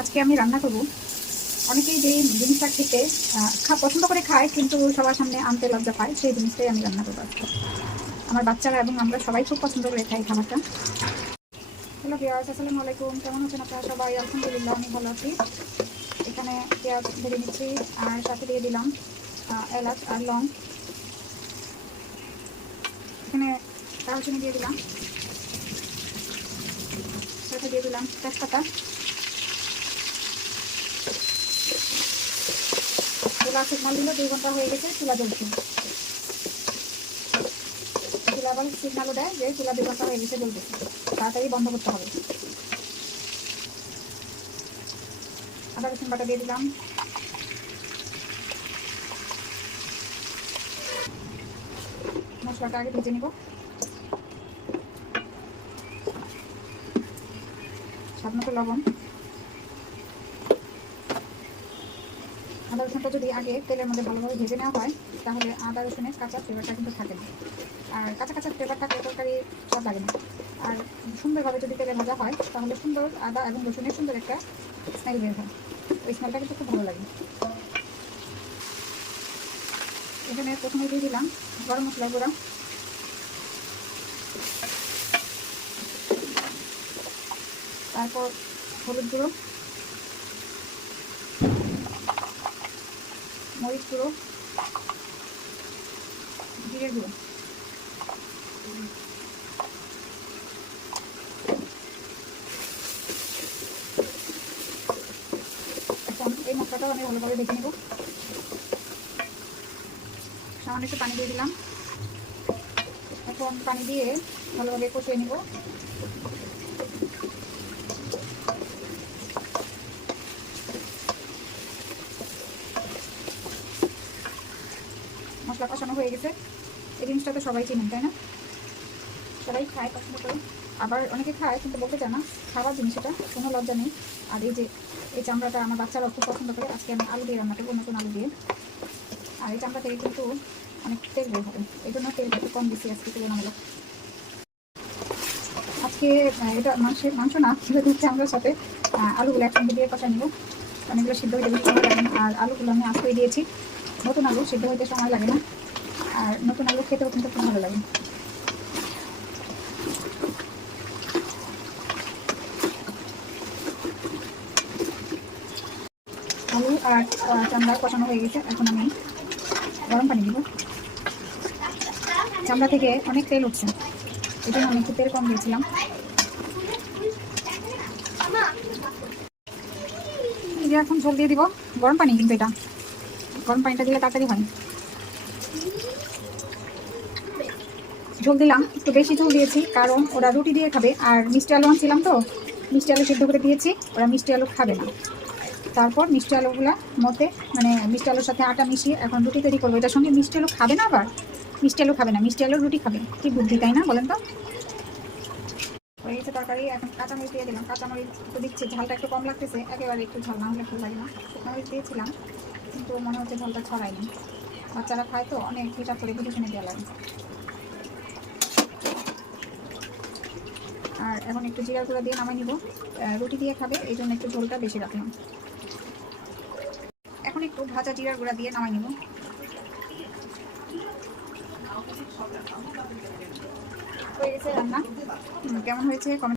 আজকে আমি রান্না করব। অনেকেই যে জিনিসটা খেতে পছন্দ করে খায় কিন্তু সবার সামনে আনতে লজ্জা পায়, সেই জিনিসটাই আমি রান্না করবো আজকে। আমার বাচ্চারা এবং আমরা সবাই খুব পছন্দ করে খাই খাবারটা। হ্যালো ভিউয়ার্স, আসসালামু আলাইকুম। কেমন আছেন আপনারা সবাই? আলহামদুলিল্লাহ আমি ভালো আছি। এখানে পেঁয়াজ ভেজে নিচ্ছি আর সাথে দিয়ে দিলাম এলাচ আর লং। এখানে দারুচিনি দিয়ে দিলাম, সাথে দিয়ে দিলাম তেজপাতা। চুলা সিগনাল দিল, 2 ঘন্টা হয়ে গেছে, চুলা জ্বলছে। চুলা আবার সিগনালও দেয় যে চুলা 2 ঘন্টা হয়ে গেছে, জ্বলতেছে, তাড়াতাড়ি বন্ধ করতে হবে। আদা রসুন বাটা দিয়ে দিলাম, মশলাটা আগে ভেজে নিব। স্বাদ মতো লবণ। আদা রসুনটা যদি আগে তেলের মধ্যে ভালোভাবে ভেজে নেওয়া হয় তাহলে আদা রসুনের কাঁচা ফ্লেভারটা কিন্তু থাকে না, আর কাঁচা কাঁচা ফ্লেভার থাকলে তরকারি স্বাদ লাগে না। আর সুন্দরভাবে যদি তেলে ভাজা হয় তাহলে সুন্দর আদা এবং রসুনের সুন্দর একটা স্মেল বের হয়, ওই স্মেলটা কিন্তু খুব ভালো লাগে। এখানে প্রথমে দিয়ে দিলাম গরম মশলার গুঁড়া, তারপর হলুদ গুঁড়ো, মরিচ গুঁড়ো, জিরে গুঁড়ো। এখন এই মশলাটাও আমি ভালোভাবে ভেজে নেব। সামান্য একটু পানি দিয়ে দিলাম। এখন পানি দিয়ে ভালোভাবে কষিয়ে নেব। মশলা কষানো হয়ে গেছে। এই জিনিসটা তো সবাই চিনেন, তাই না? সবাই খায়, পছন্দ করে। আবার অনেকে খায় কিন্তু বলতে চায় না, খাবার জিনিস, এটা কোনো লজ্জা নেই। আর এই যে এই চামড়াটা আমার বাচ্চারা খুব পছন্দ করে। আজকে আমি আলু দিয়ে রান্না করবো, নতুন আলু দিয়ে। আর এই চামড়া থেকে কিন্তু অনেক তেল বের হবে, এই জন্য তেলটা একটু কম দিচ্ছি আজকে তুলনামূলক। আজকে এটা মাংস না, সেটা হচ্ছে আমরা সাথে আলুগুলো একসঙ্গে দিয়ে কষা নেব। অনেকগুলো সিদ্ধ হইতে বেশি সময় লাগে না, আর আলুগুলো আমি আজকেই দিয়েছি। নতুন আলু সিদ্ধ হইতে সময় লাগে না, আর নতুন আলু খেতেও কিন্তু খুব ভালো লাগে। আলু আর চামড়া কষানো হয়ে গেছে। এখন আমি গরম পানি দিব। চামড়া থেকে অনেক তেল উঠছে, এই জন্য আমি একটু তেল কম দিয়েছিলাম। এই যে এখন ঝোল দিয়ে দিব, গরম পানি কিন্তু এটা, গরম পানিটা দিলে তাড়াতাড়ি হয়। ঝোল দিলাম, একটু বেশি ঝোল দিয়েছি কারণ ওরা রুটি দিয়ে খাবে, আর মিষ্টি আলু আনছিলাম তো মিষ্টি আলু সিদ্ধ করে দিয়েছি, ওরা মিষ্টি আলু খাবে না। তারপর মিষ্টি আলুগুলা মতে মানে মিষ্টি আলুর সাথে আটা মিশিয়ে এখন রুটি তৈরি করবো। এটার সঙ্গে মিষ্টি আলু খাবে না, আবার মিষ্টি আলু খাবে না, মিষ্টি আলুর রুটি খাবে। কি বুদ্ধি, তাই না বলেন তো? হয়ে গেছে তরকারি। এখন কাঁচামরিচ দিয়ে দিলাম। কাঁচামরিচ তো দিচ্ছি, ঝালটা একটু কম লাগতেছে, একেবারে একটু ঝাল না হলে ভালো লাগে না। শুকনোমরিচ দিয়েছিলাম কিন্তু মনে হচ্ছে ঝালটা ছড়ায়নি। বাচ্চারা খায় তো অনেক হিসাব করে বুঝে শুনে দেওয়া লাগে। আর এখন একটু জিরার গুঁড়া দিয়ে নামাই নিব। রুটি দিয়ে খাবে, এই জন্য একটু ঝোলটা বেশি রাখলাম। এখন একটু ভাজা জিরার গুঁড়া দিয়ে নামাই নিব। হয়ে গেছে রান্না। কেমন হয়েছে কমেন্ট